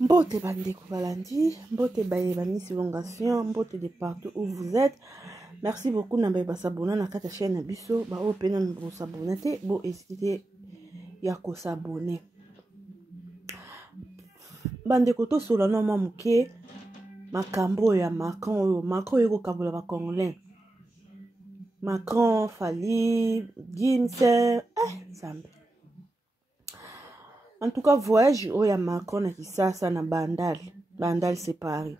Mbote bandeko balandi, mbote baye ba Miss Elongation, mbote de partout où vous êtes. Merci beaucoup na ba s'abonner na kata chaîne na biso, ba o pena bo s'abonner te, bo hésiter ya ko s'abonner. Bandeko to solo na mamuke makambo ya Macron yoko kabola ba Congolais. Macron Fali Ginse Zambe. En tout cas, voyage où ya Macron na kisasa na bandal séparé.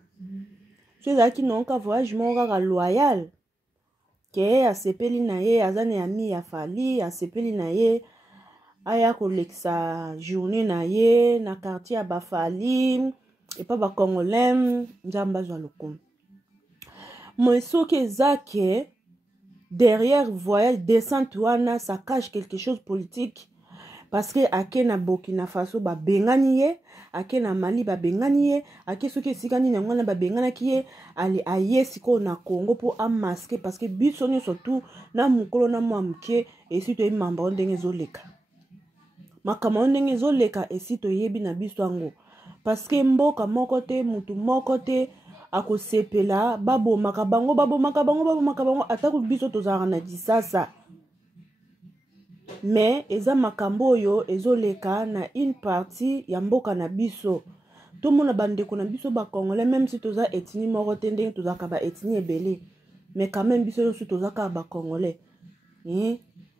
Ceux qui n'ont qu'un voyage mon loyal. Ke a sepeli na ye azane ami ya Fali, a sepeli na ye aya koleksa journée na ye na quartier ya Bafali et pas ba Congolais njamba zwa lokum. Moi soki zake derrière voyage descente wana ça cache quelque chose politique. Parce que ake na Burkina Faso ba bengani ye, ake na Mali ba bengani ye, ake soki sikani na ngwana ba bengana kiye, ali aye siko na Congo pour amasker parce que bisoni surtout na mukolo na muamke esito e mamba ndenge zoleka. Makama ndenge zoleka esito yebi na biso ango. Parce que mboka moko te mutu moko te akosepela babo makabango atako biso tozara na disasa. Mais eza makambo yo ezoleka na une partie ya mboka na biso. Tout mona bandeko na biso ba Congolais même si toza ethnie moko te ndenge tozaka ba ethnie ebele. Mais quand même biso nyonso tozaka ba Congolais.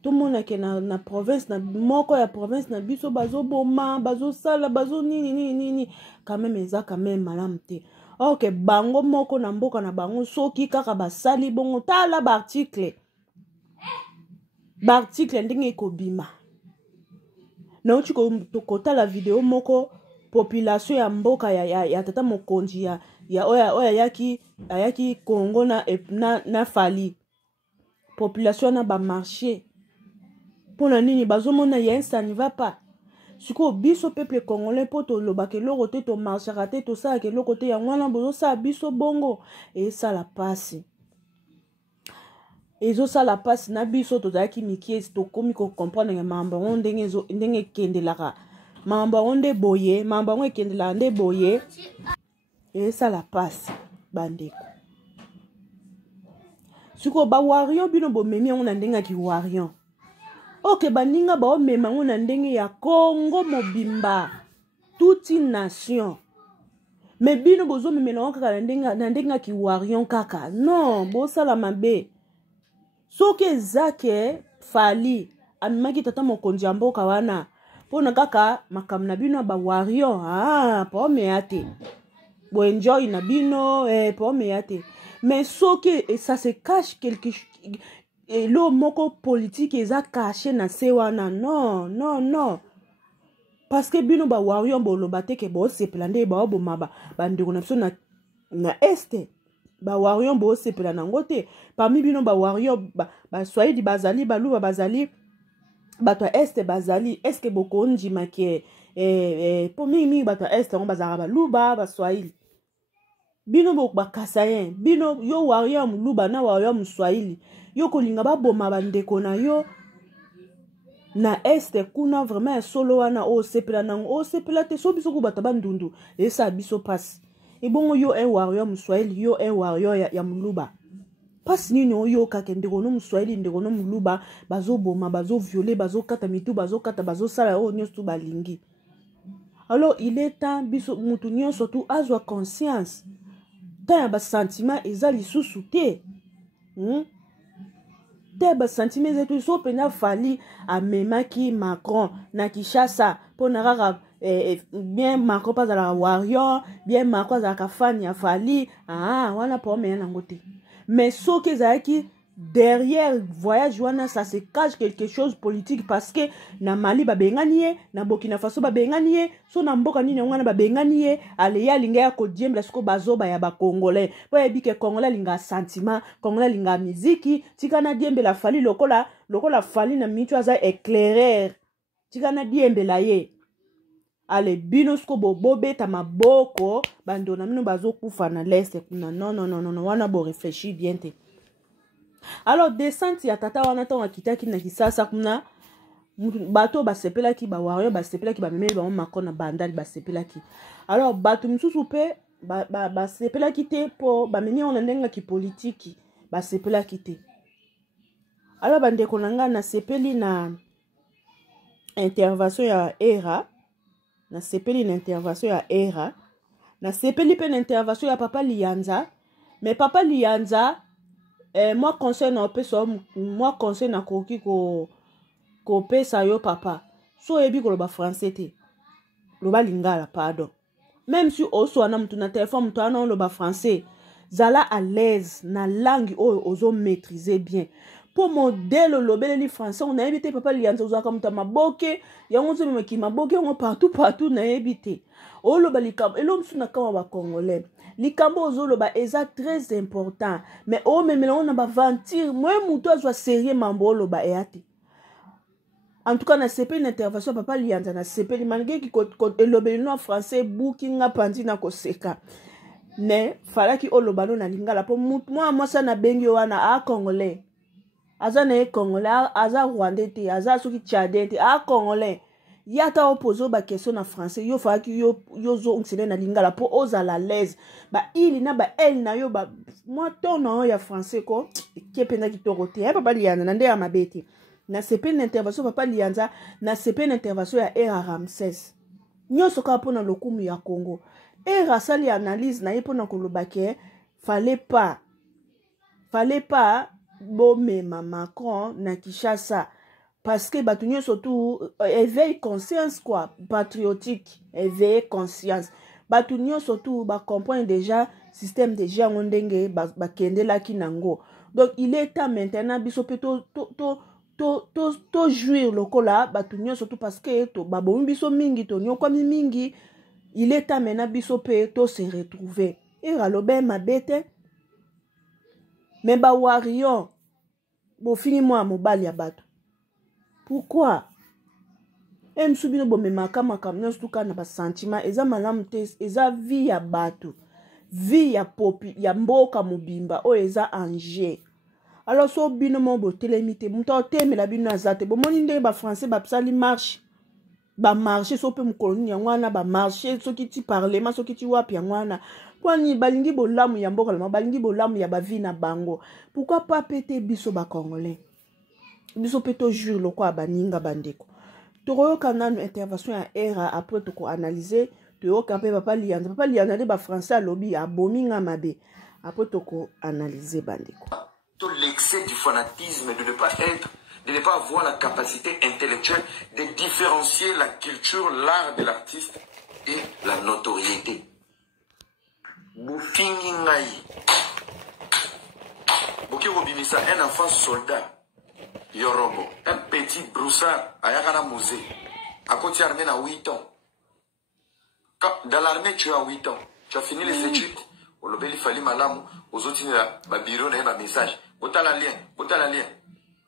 Tout mona ke na province na moko ya province na biso bazo boma, bazo sala, bazo nini quand même eza quand même malamu te. OK, bango moko na mboka na bango soki kaka basali bongo tala ba article. L'article ndenge kobima na uchi ko kota la vidéo moko population ya mboka ya tata mokonzi ya oya yaki Congo na Fali population na ba marché pona nini bazomona ya ça ne va pas siko biso peuple congolais poto lobake loko te to marchera te to sa ke loko te ya ngwana bozo sa biso bongo et ça la passe. Ezo sala passe na biso tozaki mikies to komi ko comprendre nga mamba ndenge kendelaka mamba onde boye mamba ngo ekendela nde boye et ça la passe bandeko siko ba warion bino bo memi ngo na ndenga ki warion OK baninga ba o mema ngo na ndenge ya Congo mobimba toute une nation mais bino bozo memela ngo kaka na ndenga ki warion kaka non bo sala mabe. Soke zake Fali amimaki tata mokonzi ya mboka wana pona kaka makam na bino ba wario pa meate bo enjoy na bino pa meate mais soke et ça se cache quelque et lo moko politique eza caché na se wana non parce que bino ba wario bo lobate ke bo seplande ba bo maba bandeko na biso na este ba warion bo sepela nango te parmi bino ba warion ba Swahili bazali baluba bazali bato este bazali est-ce que boko ndima ke po mingi bato este on bazara baluba ba Swahili bino bo ba kasayen bino yo warion luba na warion Swahili yo kolinga ba boma bandeko na yo na este kuna vraiment solo wana o sepela nango o sepela te so biso ko bato bandundu esa biso passe. Et bon yo warrior Mswahili yo warrior ya muluba. Pas nini yo kake ndeko no Mswahili ndeko no muluba bazo boma bazo violer bazo kata mitu bazo kata bazo sala o nyonso balingi. Alors il est temps biso mutu nyonso surtout azwa conscience. Ta ba sentiment eza lisusu te. Te ba sentiment zetu so pena Fali amemaki Macron na Kinshasa pona kaka bien Macron pas à la warrior bien Macron à la fan ya Fali wana pa me na ngote mais so que zaki derrière voyage wana ça se cache quelque chose politique parce que na Mali ba bengani na Burkina Faso ba bengani so na mboka nini ngwana ba bengani ale ya linga ya ko diembla siko bazoba ya ba Congolais po ebike Congolais linga sentiment Congolais linga muziki tikana diembla Fali lokola Fali na mitu aza éclairer tikana diembla ye ale binosko bobeta maboko bando na mino bazo kufa na l'est kuna non wana bo réfléchir bien te. Alors descente ya tata wana to akitaki na kisasa kuna bato basepelaki ba wario basepelaki ba memeli bango makona bandali basepelaki alors bato misusu pe basepelaki te po bamemi yango na ndenge ki politiki basepelaki te alors bandeko na nga nasepeli na intervention ya era nasepeli na intervention ya era nasepeli pe na intervention ya papa Lianza mais papa Lianza moi conseil na opesa moi conseil na koki ko pesa yo papa so ebi ko loba français te loba lingala pardon même si oso ana mutu na téléphone mutu ana loba français zala à l'aise na langue ozo maîtriser bien pour modèle lobeleli français on a évité papa Lianza ozaka mutu maboke yango zo meki maboke yango partout na évité o loba likam elo musu na kama ba congolais likambo ozoloba eza très important mais o memela on na ba ventir moi mutu azwa sérieux mambo oloba eyate en tout cas na CP une intervention papa Lianza na CP malgré ki elobeli no français buki nga pandi na koseka mais fala ki oloba no na lingala po moi ça na bengi wana a congolais aza na congolais aza rwandais te aza soki tchadien te a congolais yata opposer ba question na français yo fa ki yo zo nsele na lingala po ozala l'aise ba ili na ba elle na yo ba moi ton ya français ko ki penda ki torote papa Lianza na nde ya mabete na sepe na intervention papa Lianza na sepe na intervention ya Era Ramses nyoso ka pona lokumu ya Congo Era sali analyse na yepona kolobake fallait pas bomema Macron na Kinshasa parce que batu nyoso tout éveil conscience quoi patriotique éveil conscience batu nyoso tout ba comprendre déjà système déjà ngondenge ba kendela kinango donc il est temps maintenant biso pe to jouir lokola batu nyo surtout parce que to babomi biso mingi to nyo kwami mingi il est temps maintenant biso pe to se retrouver Era lobe mabete mais ba warion bo fini moi mobali ya bato pourquoi msubino bo memaka makamyo surtout kana ba sentiment eza malamu te eza vie ya bato vie ya popi ya mboka mobimba o eza enjeu alors so bino mo bo telemite muto temela bino azate bo moni ndenge ba français ba psali marche ba marcher so pe mukoloni yangwana ba marcher so kiti parlement so kiti wapi yangwana kwani balingi bolamu ya mboka la balingi bolamu ya ba vie na bango pourquoi pas péter biso ba congolais biso peto jure lokwa baninga bandeko toro kana intervention ya Era après to ko analyser to ka pe papa Lianza de ba français alobi abominga mabe après to ko analyser bandeko tout l'excès du fanatisme de ne pas avoir la capacité intellectuelle de différencier la culture, l'art de l'artiste et la notoriété. Boufingi ngai. Boki Robimisa, un enfant soldat, Yorobo, un petit broussard, à Yakana Musée, à côté armée à 8 ans. Dans l'armée, tu as 8 ans. Tu as fini les études. Au lobby, il fallait malamu. Aux autres, il y a un bureau, il y a un message. Autant la lien.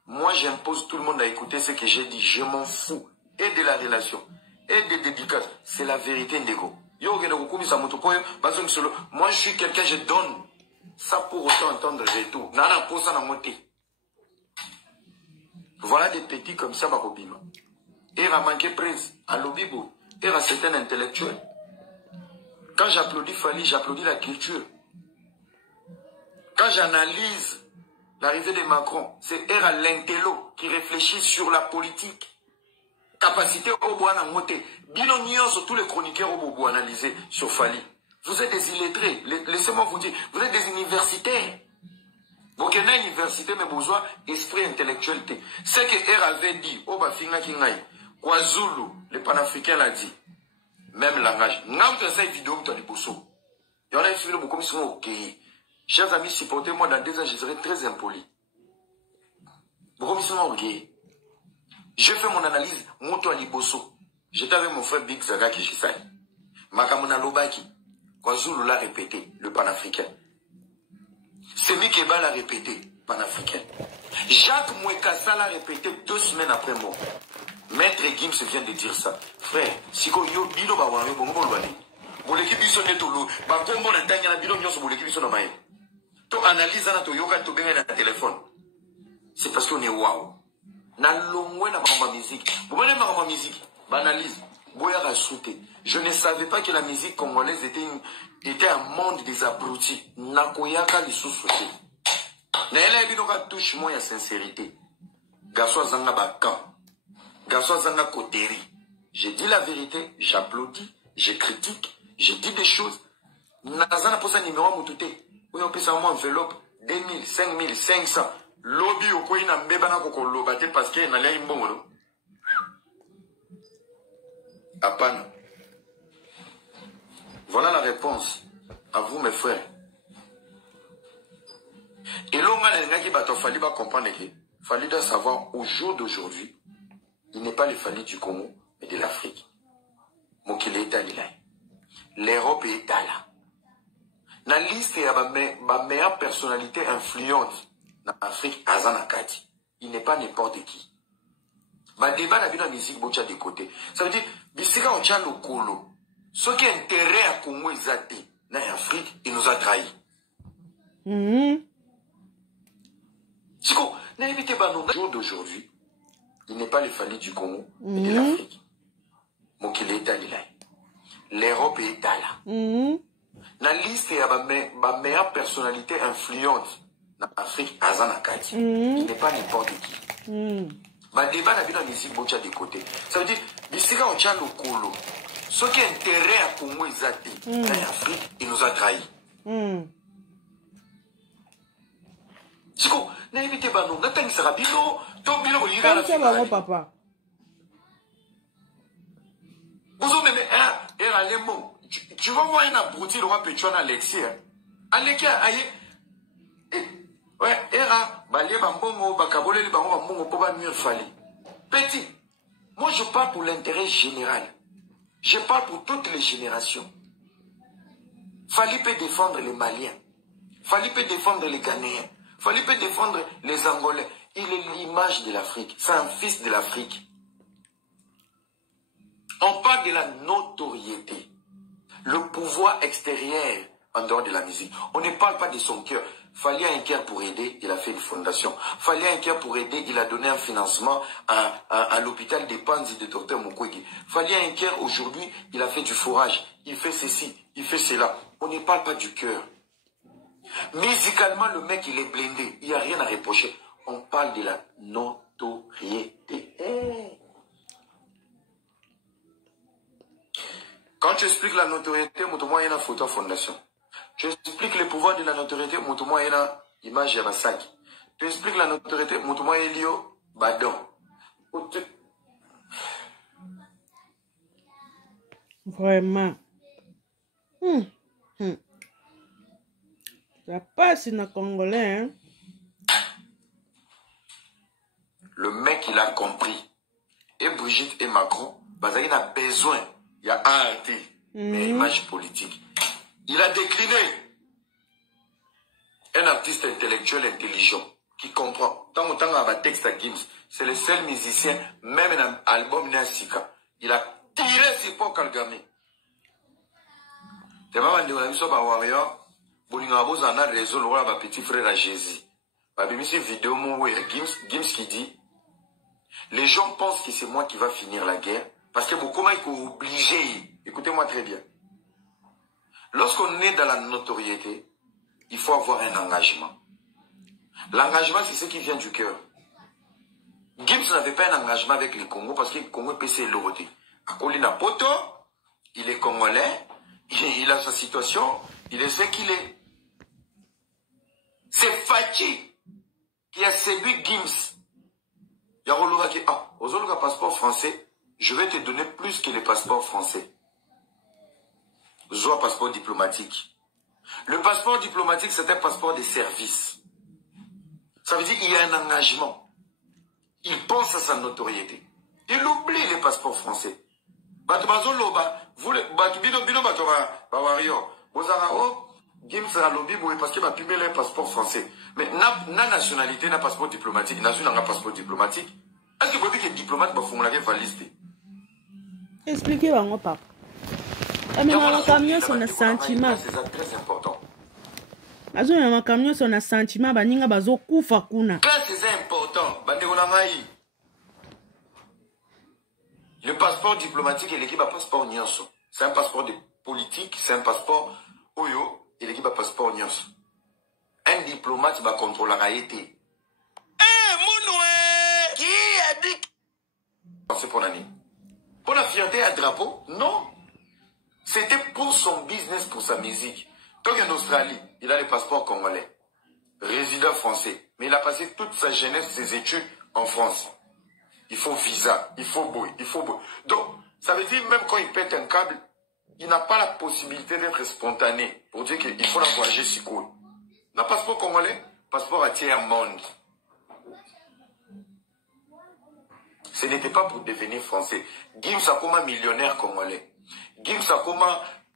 Moi, j'impose tout le monde à écouter ce que j'ai dit. Je m'en fous. Et de la relation. Et des dédicaces. C'est la vérité, Ndego. Moi, je suis quelqu'un, je donne. Ça pour autant entendre le retour. Nana, pour ça, voilà des petits comme ça, Bakobima. Et a manqué prise. À l'Obibo. Et à certains intellectuels. Quand j'applaudis Fali, j'applaudis la culture. Quand j'analyse l'arrivée de Macron, c'est Era l'intello qui réfléchit sur la politique. Capacité au bois à monter. Bilonion sur tous les chroniqueurs au bois analysés sur Fali. Vous êtes des illettrés. Laissez-moi vous dire, vous êtes des universitaires. Vous avez une université, mais besoin d'esprit intellectuel. Ce que Era avait dit, au Bafinga Kingaï, KwaZulu, le panafricain l'a dit. Même langage. N'am tu as une vidéo que tu as dit bosso. Il y en a une vidéo comme ils ok. Chers amis, supportez-moi dans 2 ans, je serai très impoli. Pourquoi ils sont ok? Je fais mon analyse, Moto Ali Bosso. J'étais avec mon frère Big Zaga qui chisai. Makamuna Lobaki. KwaZulu l'a répété, le panafricain. Semi Keba l'a répété, panafricain. Jacques Mouekassa l'a répété 2 semaines après moi. Maître Gims vient de dire ça. Frère, si vous avez un bino, vous avez un bino. Vous avez un bino, vous avez un bino, vous avez un bino. Tu analyses un bino, vous avez un téléphone. C'est parce qu'on est waouh. Na longwe na ma musique. Vous voyez ma musique. Banalise. Boya sauté. Je ne savais pas que la musique congolaise était un monde des abrutis. Nakoyaka les sous-sautés. Naela binoka touche moi ya sincérité. Garçon zanga bakan. Garçon zanga koteri. Je dis la vérité, j'applaudis, je critique, je dis des choses. Nazana pour ça numéro mutute. Oui, on peut savoir enveloppe 2000, 5000, 500. Lobby au coin na mbebana koko lobate parce que na lay mbongolo. Apana. Voilà la réponse à vous mes frères. Et l'on a qui bateau fallu comprendre que fallu doit savoir au jour d'aujourd'hui, il n'est pas le fallu du Congo mais de l'Afrique. Mokile est là. L'Europe est là. La liste est ma meilleure personnalité influente dans l'Afrique, Azanakati. Il n'est pas n'importe qui. Ma débat n'a vu la musique bocha de côté. Ça veut dire, bisika on tient le colo. Ce qui est intérêt à Congo et Zati, dans l'Afrique, il nous a trahis. Chico, n'invitez pas nous. Le jour d'aujourd'hui, il n'est pas le fallu du Congo, mais de l'Afrique. Mokile est là. L'Europe est là. La liste est ma meilleure personnalité influente dans l'Afrique, Azanakati. Il n'est pas n'importe qui. Ma débat n'a vu la musique bocha de côté. Ça veut dire, bisika on tient le colo. Ce qui est intérêt à Congo et Zati, dans l'Afrique, il nous a trahis. Chico, n'invitez pas nous. N'attendez pas bilo. Ton bilo, il va la papa. Vous avez même un, tu vas voir un abruti, le roi Pétion Alexis. Alexis, aïe. Ouais, era, balé bambongo, bakabole, bambongo, pour pas nuire fali. Petit, moi je parle pour l'intérêt général. Je parle pour toutes les générations. Fali peut défendre les Maliens. Fali peut défendre les Ghanéens. Fali peut défendre les Angolais. Il est l'image de l'Afrique. C'est un fils de l'Afrique. On parle de la notoriété. Le pouvoir extérieur en dehors de la musique. On ne parle pas de son cœur. Fallait un cœur pour aider, il a fait une fondation. Fallait un cœur pour aider, il a donné un financement à l'hôpital des Panzi de Dr Mukwege. Fallait un cœur aujourd'hui, il a fait du forage. Il fait ceci, il fait cela. On ne parle pas du cœur. Musicalement, le mec, il est blindé. Il n'y a rien à reprocher. On parle de la notoriété. Quand tu expliques la notoriété, il y a une photo fondation. Tu expliques le pouvoir de la notoriété, il y a une image de Masaki. Tu expliques la notoriété, il y a Elio Badon. Vraiment. Ça passe dans le Congolais, hein? Le mec, il a compris. Et Brigitte et Macron, il a besoin. Il y a ART, mais image politique. Il a décliné. Un artiste intellectuel intelligent qui comprend. Tant que temps à texte à Gims, c'est le seul musicien, même dans l'album Nassika. Il a tiré ses pots Kalgame. C'est pas mal de la mission à Warrior. Bolingabo en a raison, le petit frère à Jésus. Babimi, c'est vidéo, mon Gims qui dit les gens pensent que c'est moi qui va finir la guerre. Parce que comment il faut obliger. Écoutez-moi très bien. Lorsqu'on est dans la notoriété, il faut avoir un engagement. L'engagement, c'est ce qui vient du cœur. Gims n'avait pas un engagement avec les Congos parce que le Congo est PC l'autorité. Akolina Poto, il est congolais, il a sa situation, il est ce qu'il est. C'est Fachi qui a séduit Gims. Il y a un qui aux autres passeport français, je vais te donner plus que les passeports français. Soit passeport diplomatique. Le passeport diplomatique, c'est un passeport de service. Ça veut dire qu'il y a un engagement. Il pense à sa notoriété. Il oublie les passeports français. Gims a lobby parce qu'il va publier les passeports français. Mais na nationalité, na passeport diplomatique, na un passeport diplomatique. Est-ce que vous voyez que les diplomates vont faire la liste? Expliquez-moi, mon papa. Mais mon camion, c'est un sentiment. C'est très important. Mon camion, c'est un sentiment. Baninga bazo kufa kuna. Classe, c'est important. Bande on a maï. passeport diplomatique et l'équipe a passeport nyonso. C'est un passeport de politique, c'est un passeport oyo et l'équipe a passeport nyonso. Un diplomate va contrôler la été. Qui a dit? C'est pour l'année. Pour la fierté à drapeau? Non. C'était pour son business, pour sa musique. Donc en Australie, il a le passeport congolais. Résident français. Mais il a passé toute sa jeunesse, ses études en France. Il faut visa, il faut boy, il faut boy. Donc, ça veut dire même quand il pète un câble, il n'a pas la possibilité d'être spontané pour dire qu'il faut la voyager si cool. Le passeport congolais, passeport à tiers monde. Ce n'était pas pour devenir français. Gims a comme un millionnaire congolais. Gims a comme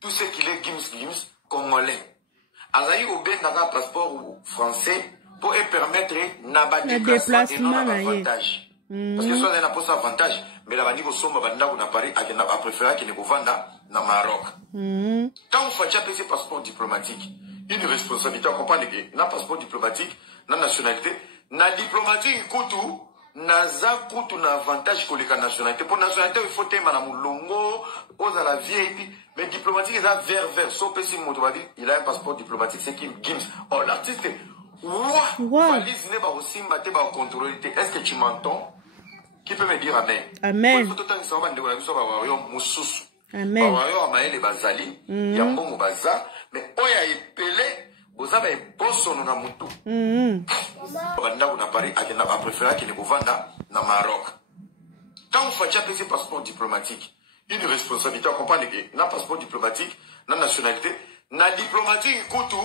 tout ce qu'il est Gims congolais. Azaï Oben n'a un passeport français pour permettre un déplacement et un avantage. Parce que soit il n'a pas avantage, mais la vanille au sommet à Paris a préféré qu'il ne venda dans Maroc. Quand on fait un passeport diplomatique, une responsabilité, on comprend que un passeport diplomatique, une nationalité, na diplomatique, naza kutu na avantage que la nationalité. Pour la nationalité, il faut témer madame Longo, aux à la vieille, mais diplomatique, il a vert, sauf que si il a un passeport diplomatique, c'est qui Gims. Oh, l'artiste, valise n'est pas aussi mbaté, pas contrôler. Est-ce que tu m'entends? Qui peut me dire amen? Amen. Il faut tout le temps que ça va Amen. mais oya epele boza ba eboso na mutu. Banda kuna Paris a préféré qu'il ne venda na Maroc. Quand on fait un passeport diplomatique, une responsabilité, on comprend que na passeport diplomatique, na nationalité, na diplomatique kutu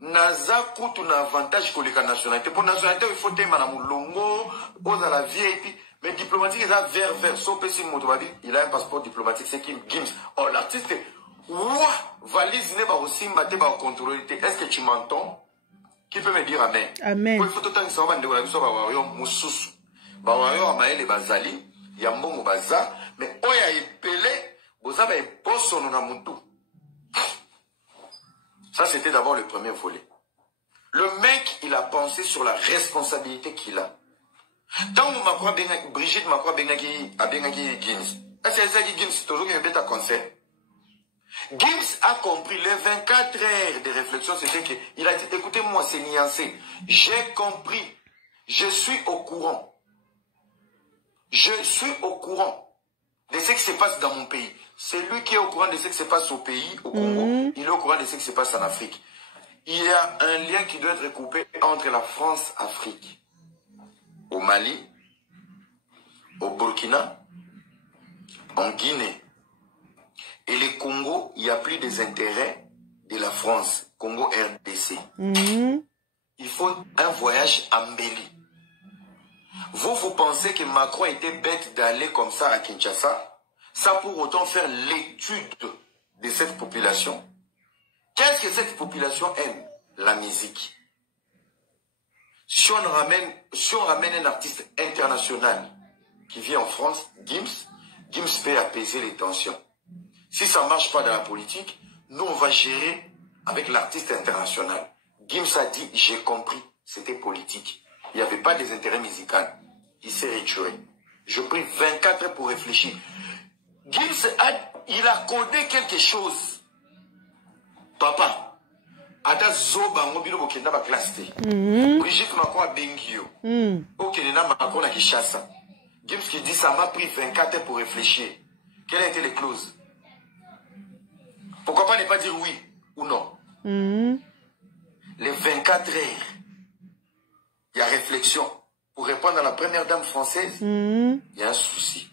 naza kutu na avantage que la nationalité. Pour la nationalité, il faut témer madame Longo, aux à la vieille. Mais diplomatique, il a vert, sauf que si il a un passeport diplomatique, c'est qui Gims. Oh, l'artiste, valise n'est pas aussi mbaté, pas contrôler. Est-ce que tu m'entends? Qui peut me dire amen? Amen. Il faut tout le temps que ça va mais oya epele, boza ba eboso na mutu. Ça, c'était d'abord le premier volet. Le mec, il a pensé sur la responsabilité qu'il a. Tant que Brigitte Macroa a bengaki Gims. C'est ça qui Gims, toujours qu'il y a un conseil. Gims a compris les 24 heures de réflexion, c'était qu'il a dit, écoutez-moi, c'est nuancé. J'ai compris. Je suis au courant. Je suis au courant de ce qui se passe dans mon pays. C'est lui qui est au courant de ce qui se passe au pays, au Congo. Il est au courant de ce qui se passe en Afrique. Il y a un lien qui doit être coupé entre la France et l'Afrique. Au Mali, au Burkina, en Guinée. Et le Congo, il n'y a plus des intérêts de la France. Congo RDC. Il faut un voyage embelli. Vous pensez que Macron était bête d'aller comme ça à Kinshasa, sans pour autant faire l'étude de cette population? Qu'est-ce que cette population aime? La musique. Si on ramène un artiste international qui vit en France, Gims peut apaiser les tensions. Si ça ne marche pas dans la politique, nous on va gérer avec l'artiste international. Gims a dit, j'ai compris, c'était politique. Il n'y avait pas des intérêts musicaux. Il s'est retiré. Je pris 24 heures pour réfléchir. Gims il a codé quelque chose. Papa. Ada zoba ngobilo bokenda ba classe te. Brigitte Macron a bengio. Ok, nena Macron a Kinshasa. Gims qui dit ça m'a pris 24 heures pour réfléchir. Quelles étaient les clauses? Pourquoi pas ne pas dire oui ou non? Les 24 heures, il y a réflexion. Pour répondre à la première dame française, il y a un souci.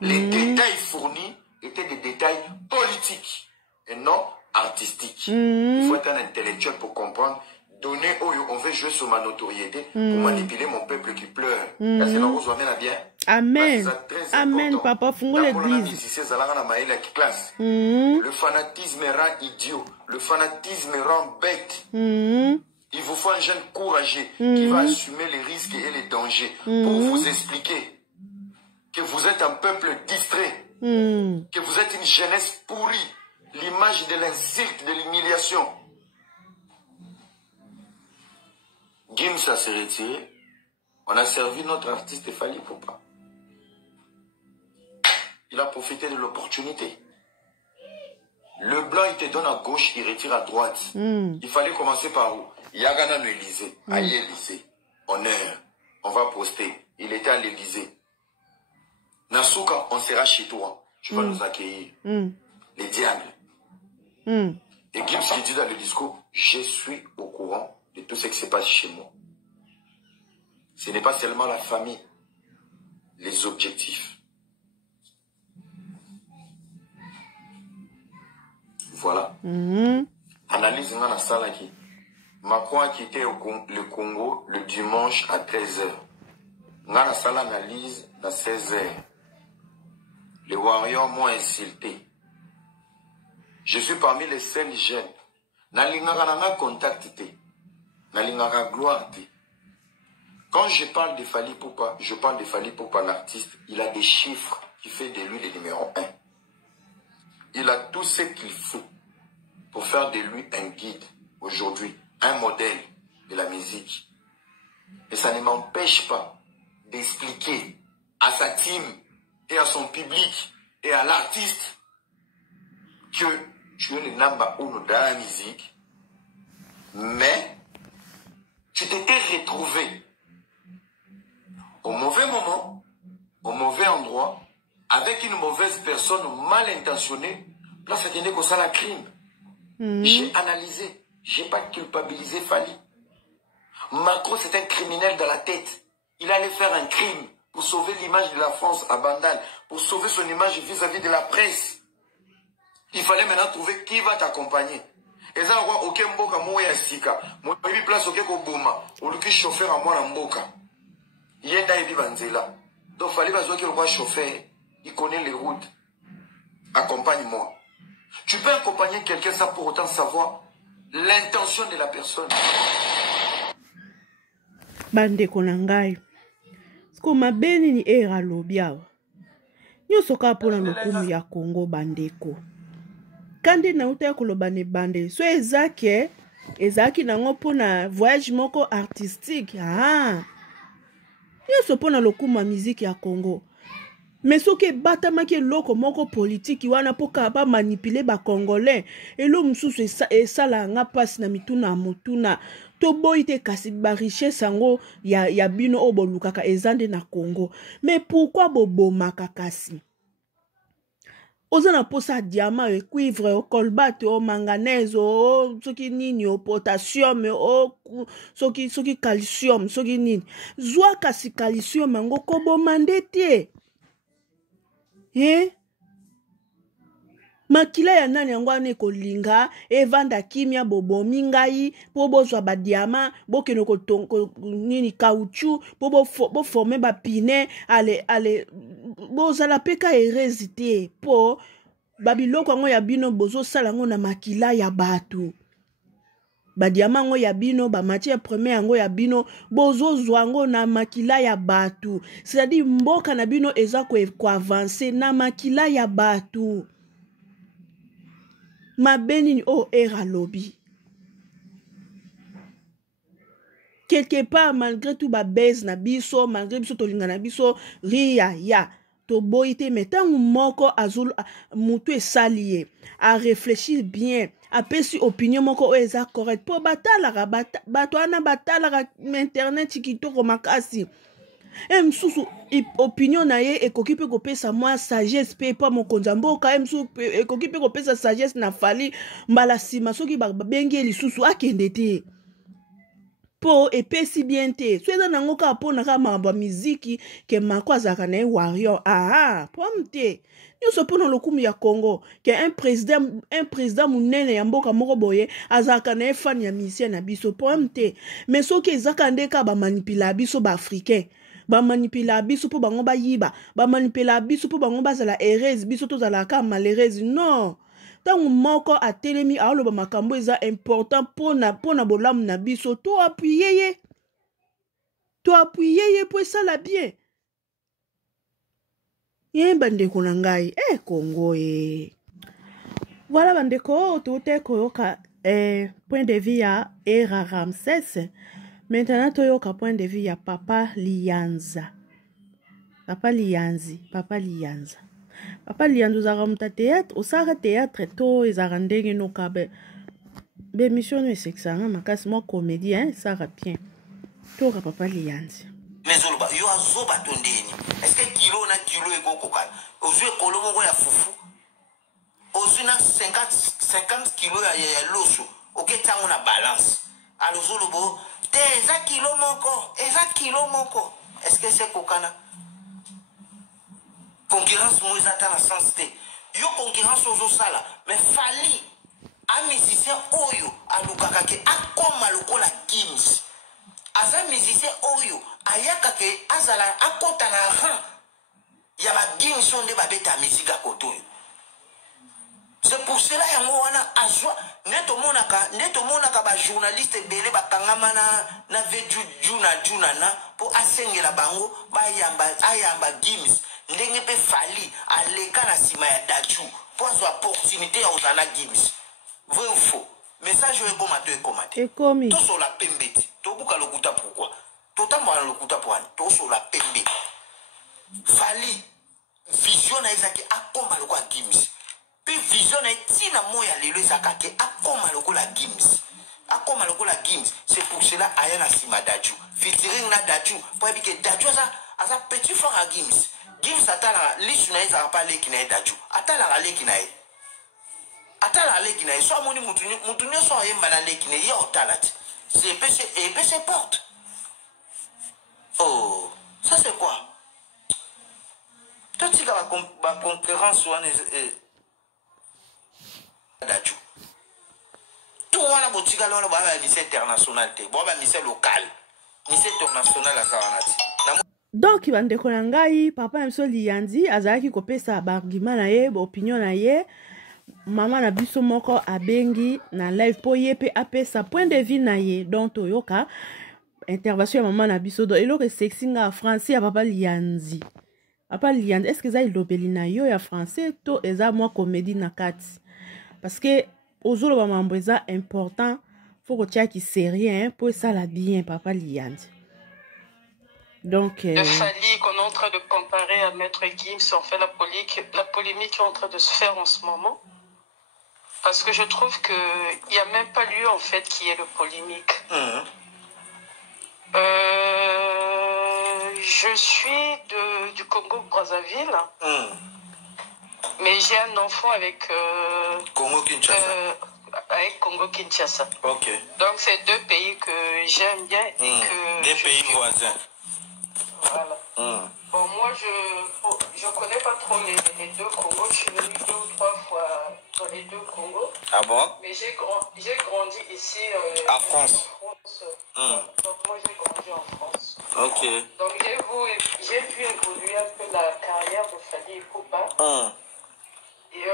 Les détails fournis étaient des détails politiques et non artistiques. Il faut être un intellectuel pour comprendre. Donner, on veut jouer sur ma notoriété pour manipuler mon peuple qui pleure. Est-ce que nous amène à bien? Amen. Amen, papa, fongo l'église. Le fanatisme rend idiot. Le fanatisme rend bête. Il vous faut un jeune courageux qui va assumer les risques et les dangers pour vous expliquer que vous êtes un peuple distrait, que vous êtes une jeunesse pourrie, l'image de l'insulte, de l'humiliation. Gims s'est retiré. On a servi notre artiste Fally Ipupa. Il a profité de l'opportunité. Le blanc, il te donne à gauche, il retire à droite. Il fallait commencer par où? Yagana l'Élysée. Aïe Élysée. Honneur. On va poster. Il était à l'Élysée. Nasuka, on sera chez toi. Tu vas nous accueillir. Les diables. Et Gibbs qui dit dans le discours, je suis au courant de tout ce qui se passe chez moi. Ce n'est pas seulement la famille, les objectifs. Voilà. Analyse dans salle qui. Macron a quitté le Congo le dimanche à 13h. Dans la salle analyse à 16h. Les Warriors m'ont insulté. Je suis parmi les seuls jeunes. Nalingara contact. Nalingara gloire. Quand je parle de Fally Ipupa, je parle de Fally Ipupa, l'artiste. Il a des chiffres qui fait de lui le numéro 1. Il a tout ce qu'il faut pour faire de lui un guide aujourd'hui, un modèle de la musique. Et ça ne m'empêche pas d'expliquer à sa team et à son public et à l'artiste que tu es le number 1 dans la musique, mais tu t'étais retrouvé au mauvais moment, au mauvais endroit, avec une mauvaise personne mal intentionnée, là ça tenait que ça la crime. J'ai analysé, j'ai pas culpabilisé Fally. Macron c'est un criminel dans la tête. Il allait faire un crime pour sauver l'image de la France à Bandal, pour sauver son image vis-à-vis de la presse. Il fallait maintenant trouver qui va t'accompagner. Et ça, ok, mboka, moi, ya sika. Moi, il place, ok, koboma. Ou le chauffeur à moi, na mboka. Il est dans les banzela. Donc, il fallait que le roi chauffeur, il connaît les routes. Accompagne-moi. Tu peux accompagner quelqu'un sans pour autant savoir l'intention de la personne. Bande konangai. Sko mabeni ni era lobiawa. Nyoso ka pona lokumu ya Congo bandeko. Kandi na uta koloba ne bande. So ezaki nango pona voyage moko artistique. Nyoso pona lokumu ya musique ya Congo. Mais soki batamaki loko moko politique wana poka ba manipuler ba congolais elo mususu esala nga passe na mituna motuna to boite kasi ba richesse sango ya bino obolukaka ezande na Congo. Mais pourquoi bobomaka kasi? Ozana posa diamant e cuivre o colbate o manganèse o soki nini o potassium o soki calcium soki nini zwa kasi calcium ngo kobo mandete. Makila ya nani yango ane kolinga evanda kimia bobomi ngai po bozwa ba diamant bokeno ko nini caoutchouc po bo former ba pine ale bozala peka hésité po babiloko ngo ya bino bozo sala ngo na makila ya batu. Ba diamant ngo ya bino ba matière première ngo ya bino bozo zwango na makila ya batu. C'est-à-dire mboka na bino eza ko avancer na makila ya batu. Mabeni o era lobby. Quelque part malgré tout ba baise na biso malgré biso tolinga na biso ria ya to boite metangu moko azul mutu esalié a réfléchir bien a pesi opinion moko eza correct po batala bato ana batala internet kitoko makasi msusu opinion na ye ekoki pe kopesa moi sagesse pe pa mokonza mboka msusu ekoki pe kopesa sagesse na Fally mbala sima soki babengi lisusu akende te po epesi bien te so eza nango ka pona ka mamba miziki ke mako azaka na warrior pom te nyonso pona lokumu ya Congo ke un président munene ya mboka moko boye azaka na fan ya musicien na biso pom te mais soki ezaka ndeka ba manipula biso ba africain ba manipula biso po bango bayiba ba manipula biso po bango bazala heureuse biso tozala ka malheureuse non. Tangu moko atelemi aoloba makambo eza important pona bolamu na biso to appuyer ye po esala bien. Bandeko na ngai Congo voilà bandeko tote koyoka point de vue ya Era Ramsès. Maintenant toyoka point de vue ya Papa Lianza. Papa Lianza. Papa liandu zaramuta théâtre, osara théâtre to ezarandenge no kabe. Be mission no sexanga makasi mo comédie hein, ça va bien. To papa lianzi. Mais oloba yo azoba tondeni. Est-ce que kilo na kilo eko kokala? Ozue kolomo ko ya fufu. Ozue na 50 kilo ya loso. OK tango na balance. Alors olobo te eza kilo moko. Est-ce que c'est kokana? Concurrence mo ezata na sens te. Yo concurrence ozo sala, mais fali a musicien oyo alukaka ke akoma lokola Gims. Aza musicien oyo ayaka ke azala akota na ran ya ba Gims onde babeta musique à koto. C'est pour cela yango wana azwa neto monaka ba journaliste belé ba kangama na veju na po asengela bango ba ayamba Gims ndenge pe fali aleka na sima ya Dachu pour avoir opportunité ya ozana Gims. Vrai ou faux? Message est commenté. Tout sur la pembeti. Tout bouka lokuta pourquoi? Tout à moi lokuta pour tout sur la pembeti. Fali vision na ezaki akoma lokola Gims. Puis vision na tina moya lelo ezakaki akoma lokola Gims. Akoma lokola Gims. C'est pour cela aya na sima Dachu. Featuring na Dachu. Pour que Dachu asa petit frère à Gims. Gims atala lisu na ezaka pa leki na Dachu. Atala leki na e. Atala leki na e. So amoni mutunyo so yemba na leki na ya otalati. C'est PC porte. Oh, ça c'est quoi? Toi tu as la concurrence ou Dachu. Tout wana botika lona ba mise international te. Bo ba mise local. Mise international azawanati. Donc bandeko na ngai papa mso lianzi azalaki kopesa argument na ye, opinion na ye. Mama na biso moko abengi na live po ye pe apesa point de vue na ye. Donc toyoka intervention ya mama na biso do eloko sexy nga français ya papa lianzi. Papa lianzi est-ce que ça ilobeli na yo ya français to eza moi comédie na kati? Parce que ozolo ba mambo eza important, faut que tu qui sérieux hein pour ça la bien papa lianzi. Donc de Fali qu'on est en train de comparer à Maître Gims, en fait la polémique est en train de se faire en ce moment. Parce que je trouve qu'il n'y a même pas lieu en fait qu'il y ait de polémique. Je suis du Congo-Brazzaville, mais j'ai un enfant avec Congo-Kinshasa. Avec Congo-Kinshasa. Ok. Donc c'est deux pays que j'aime bien et que... Des pays voisins. Voilà. Bon, moi, je connais pas trop les deux Congos. Je suis venu 2 ou 3 fois dans les deux Congos. Ah bon? Mais j'ai grandi ici en France. Donc moi, j'ai grandi en France. Ok. Donc j'ai vu évoluer un peu la carrière de Fali Ipupa. Et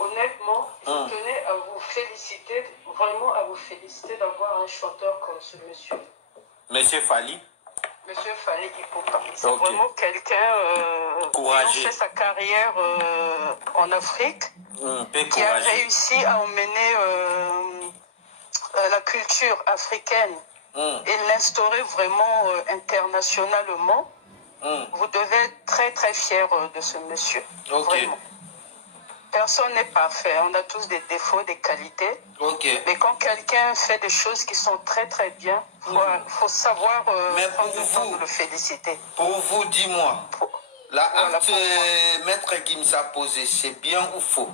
honnêtement, je tenais à vous féliciter, vraiment à vous féliciter d'avoir un chanteur comme ce monsieur. Monsieur Fali? Monsieur Fali Ipupa. C'est vraiment quelqu'un qui a fait sa carrière en Afrique, qui a réussi à emmener la culture africaine et l'instaurer vraiment internationalement. Vous devez être très très fier de ce monsieur. Vraiment. Personne n'est parfait, on a tous des défauts, des qualités. Mais quand quelqu'un fait des choses qui sont très très bien, faut savoir prendre le temps de le féliciter. Pour vous, dis-moi, la acte Maître Gims a posé, c'est bien ou faux?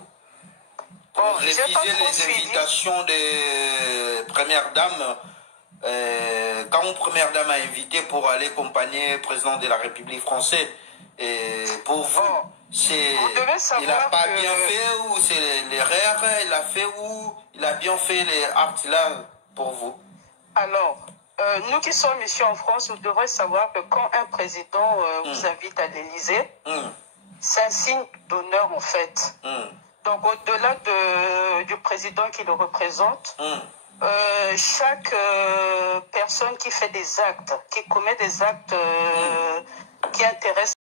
Pour refuser les invitations des premières dames, quand première dame a invité pour aller accompagner le président de la République française, pour vous, il n'a pas bien fait ou c'est l'erreur, il a fait ou il a bien fait les actes là pour vous? Alors, nous qui sommes ici en France, vous devrez savoir que quand un président vous invite à l'Élysée, c'est un signe d'honneur en fait. Donc au-delà du président qui le représente, chaque personne qui fait des actes, qui commet des actes qui intéressent